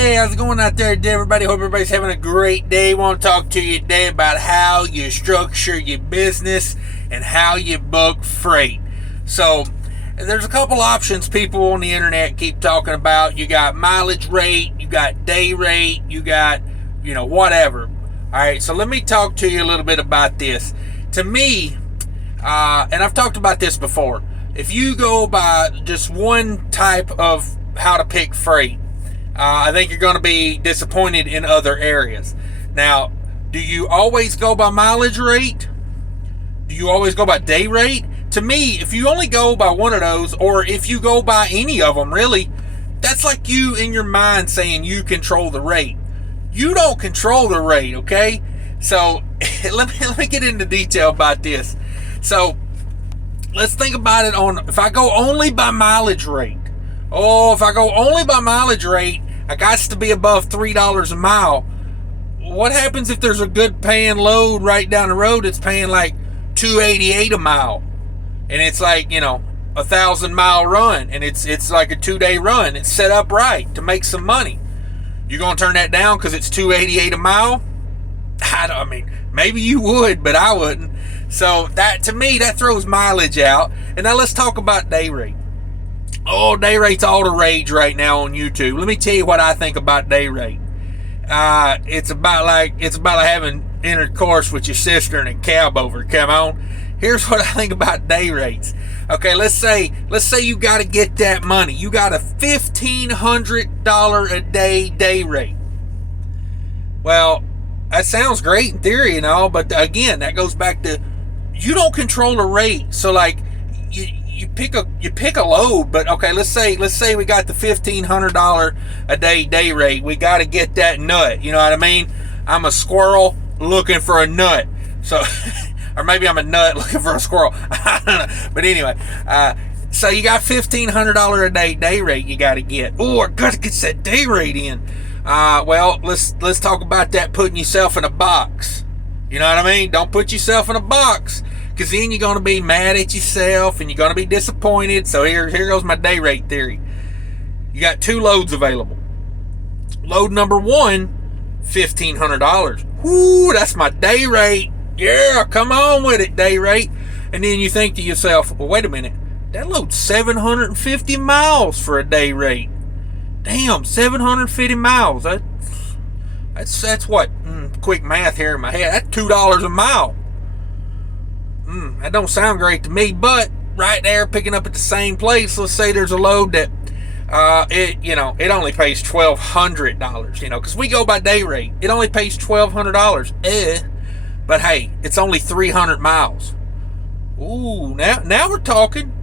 Hey, how's it going out there today, everybody? Hope everybody's having a great day. I want to talk to you today about how you structure your business and how you book freight. So, there's a couple options people on the internet keep talking about. You got mileage rate, you got day rate, you got, whatever. All right, so let me talk to you a little bit about this. To me, and I've talked about this before, if you go by just one type of how to pick freight, I think you're going to be disappointed in other areas. Now, do you always go by mileage rate? Do you always go by day rate? To me, if you only go by one of those, or if you go by any of them, really, that's like you in your mind saying you control the rate. You don't control the rate, okay? So, let me get into detail about this. So, let's think about it on, if I go only by mileage rate. Oh, if I go only by mileage rate, I got to be above $3 a mile. What happens if there's a good paying load right down the road that's paying like $2.88 a mile? And it's like, 1,000-mile run, and it's like a 2-day run. It's set up right to make some money. You're going to turn that down because it's $2.88 a mile? I mean, maybe you would, but I wouldn't. So that, to me, that throws mileage out. And now let's talk about day rate. Oh, day rate's all the rage right now on YouTube. Let me tell you what I think about day rate. It's about like having intercourse with your sister in a cab over. Come on. Here's what I think about day rates. Okay, let's say you got to get that money. You got a $1,500 a day rate. Well, that sounds great in theory and all, but again, that goes back to you don't control the rate. So like you pick a load, but okay, let's say we got the $1,500 a day rate. We got to get that nut. You know what I mean? I'm a squirrel looking for a nut. So, or maybe I'm a nut looking for a squirrel. I don't know. But anyway, so you got $1,500 a day rate you got to get. Oh, I got to get that day rate in. Well, let's talk about that putting yourself in a box. You know what I mean? Don't put yourself in a box, because then you're going to be mad at yourself and you're going to be disappointed. So here goes my day rate theory. You got two loads available. Load number one, $1,500. Whoo, that's my day rate. Yeah, come on with it, day rate. And then you think to yourself, well, wait a minute. That load's 750 miles for a day rate. Damn, 750 miles. That's what? Quick math here in my head. That's $2 a mile. That don't sound great to me, but right there, picking up at the same place, let's say there's a load that it only pays $1,200, because we go by day rate. It only pays $1,200. But hey, it's only 300 miles. Ooh, now we're talking.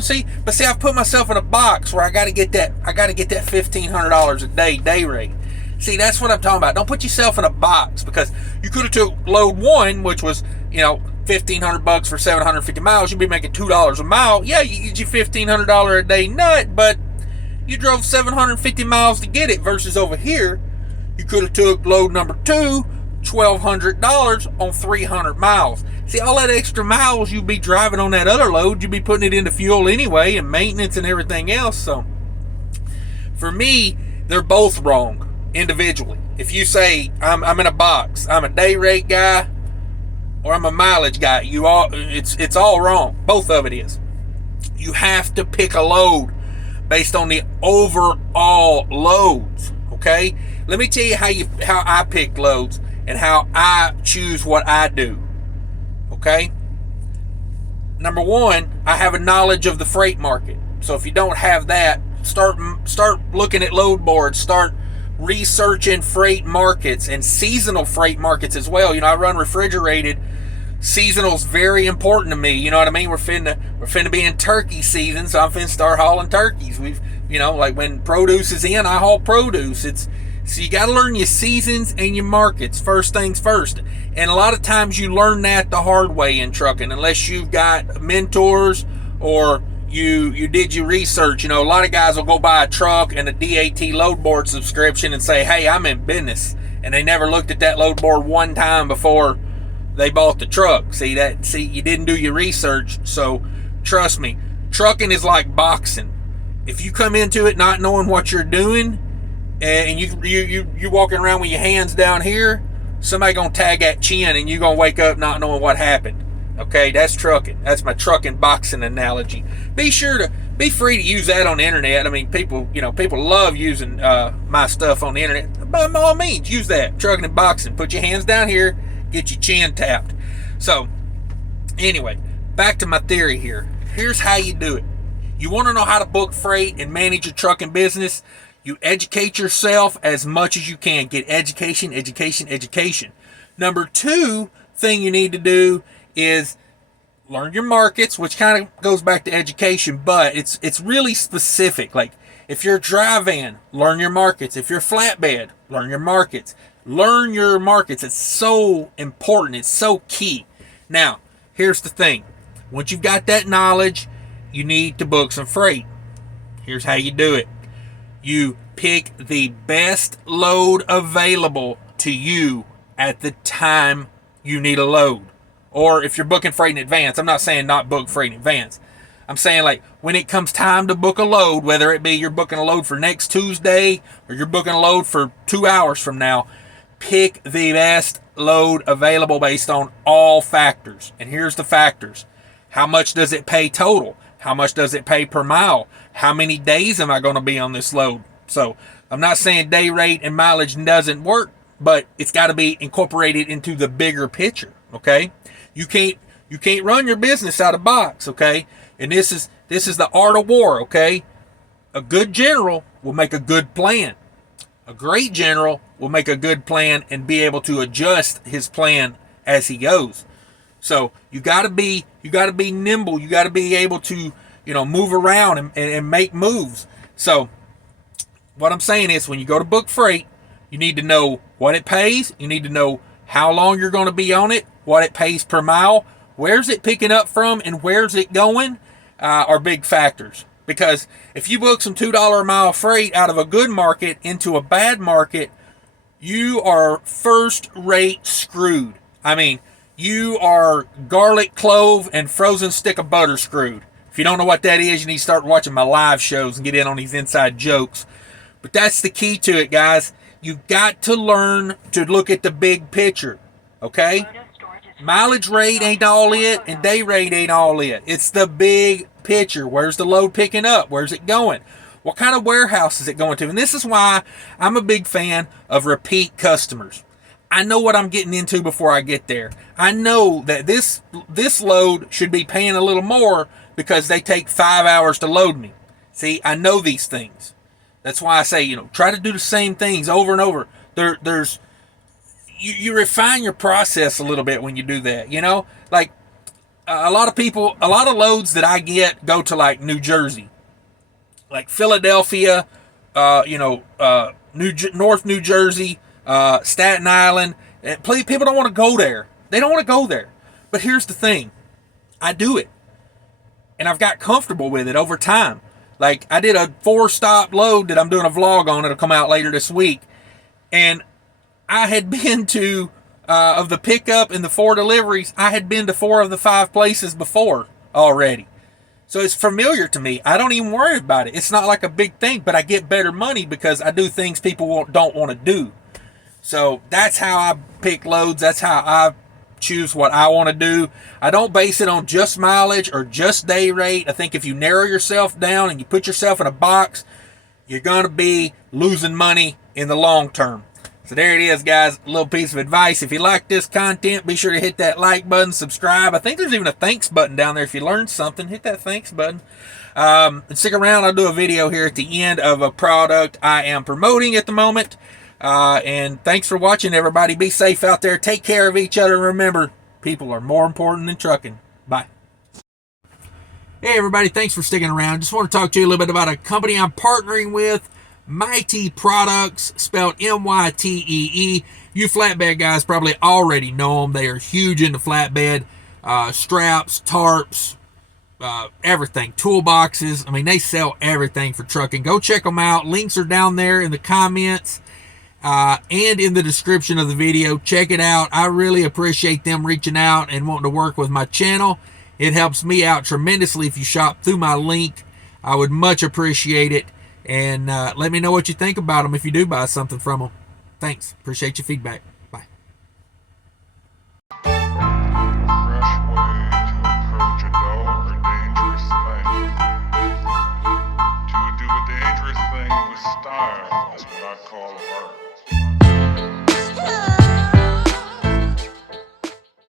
See, I've put myself in a box where I got to get that $1,500 a day rate. See, that's what I'm talking about. Don't put yourself in a box, because you could have took load one, which was, $1,500 for 750 miles. You'd be making $2 a mile. Yeah, you get your $1,500 a day nut, but you drove 750 miles to get it. Versus over here, you could have took load number two, $1,200 on 300 miles. See, all that extra miles you'd be driving on that other load, you'd be putting it into fuel anyway and maintenance and everything else. So, for me, they're both wrong individually. If you say I'm in a box, I'm a day rate guy, or I'm a mileage guy, it's all wrong. Both of it is. You have to pick a load based on the overall loads. Okay, let me tell you how I pick loads and how I choose what I do. Okay, number one, I have a knowledge of the freight market. So if you don't have that, start looking at load boards. Start researching freight markets and seasonal freight markets as well. I run refrigerated. Seasonal's very important to me. You know what I mean? We're finna be in turkey season, so I'm finna start hauling turkeys. Like when produce is in, I haul produce. So you got to learn your seasons and your markets, first things first. And a lot of times you learn that the hard way in trucking, unless you've got mentors or you did your research. A lot of guys will go buy a truck and a DAT load board subscription and say, hey, I'm in business. And they never looked at that load board one time before they bought the truck. See, you didn't do your research. So trust me, trucking is like boxing. If you come into it not knowing what you're doing, and you walking around with your hands down here, somebody gonna tag that chin and you gonna wake up not knowing what happened. Okay, that's trucking. That's my trucking boxing analogy. Be free to use that on the internet. I mean, people love using my stuff on the internet. By all means, use that. Trucking and boxing. Put your hands down here, get your chin tapped. So, anyway, back to my theory here. Here's how you do it. You want to know how to book freight and manage your trucking business? You educate yourself as much as you can. Get education, education, education. Number 2 thing you need to do is learn your markets, which kind of goes back to education, but it's really specific. Like if you're a dry van, learn your markets. If you're a flatbed, learn your markets. Learn your markets. It's so important. It's so key. Now, here's the thing. Once you've got that knowledge, you need to book some freight. Here's how you do it. You pick the best load available to you at the time you need a load. Or if you're booking freight in advance, I'm not saying not book freight in advance. I'm saying like when it comes time to book a load, whether it be you're booking a load for next Tuesday or you're booking a load for 2 hours from now, pick the best load available based on all factors. And here's the factors. How much does it pay total? How much does it pay per mile? How many days am I going to be on this load? So I'm not saying day rate and mileage doesn't work, but it's got to be incorporated into the bigger picture. Okay, you can't run your business out of box. Okay, and this is the art of war. Okay, a good general will make a good plan. A great general will make a good plan and be able to adjust his plan as he goes. So you got to be nimble. You got to be able to move around and make moves. So what I'm saying is when you go to book freight, you need to know what it pays. You need to know how long you're going to be on it, what it pays per mile, where's it picking up from, and where's it going are big factors. Because if you book some $2 a mile freight out of a good market into a bad market, you are first rate screwed. I mean, you are garlic clove and frozen stick of butter screwed. If you don't know what that is, you need to start watching my live shows and get in on these inside jokes. But that's the key to it, guys. You got to learn to look at the big picture, okay? Mileage rate ain't all it, and day rate ain't all it. It's the big picture. Where's the load picking up? Where's it going? What kind of warehouse is it going to? And this is why I'm a big fan of repeat customers. I know what I'm getting into before I get there. I know that this load should be paying a little more because they take 5 hours to load me. See, I know these things. That's why I say, try to do the same things over and over. You refine your process a little bit when you do that. Like a lot of loads that I get go to like New Jersey, like Philadelphia, North New Jersey, Staten Island. People don't want to go there. They don't want to go there. But here's the thing. I do it. And I've got comfortable with it over time. Like I did a 4-stop load that I'm doing a vlog on. It'll come out later this week. And I had been to, of the pickup and the 4 deliveries, I had been to 4 of the 5 places before already. So it's familiar to me. I don't even worry about it. It's not like a big thing, but I get better money because I do things people don't want to do. So that's how I pick loads. That's how I choose what I want to do. I don't base it on just mileage or just day rate. I think if you narrow yourself down and you put yourself in a box, you're going to be losing money in the long term. So there it is, guys. A little piece of advice. If you like this content, be sure to hit that like button, subscribe. I think there's even a thanks button down there. If you learned something, hit that thanks button. And stick around. I'll do a video here at the end of a product I am promoting at the moment. And thanks for watching, everybody. Be safe out there. Take care of each other. Remember, people are more important than trucking. Bye. Hey, everybody. Thanks for sticking around. Just want to talk to you a little bit about a company I'm partnering with, Mighty Products, spelled M-Y-T-E-E. You flatbed guys probably already know them. They are huge into flatbed, straps, tarps, everything, toolboxes. I mean, they sell everything for trucking. Go check them out. Links are down there in the comments and in the description of the video. Check it out. I really appreciate them reaching out and wanting to work with my channel. It helps me out tremendously if you shop through my link. I would much appreciate it. And let me know what you think about them if you do buy something from them. Thanks. Appreciate your feedback. Bye. A fresh way to approach a dull or dangerous thing. To do a dangerous thing with style is what I call art.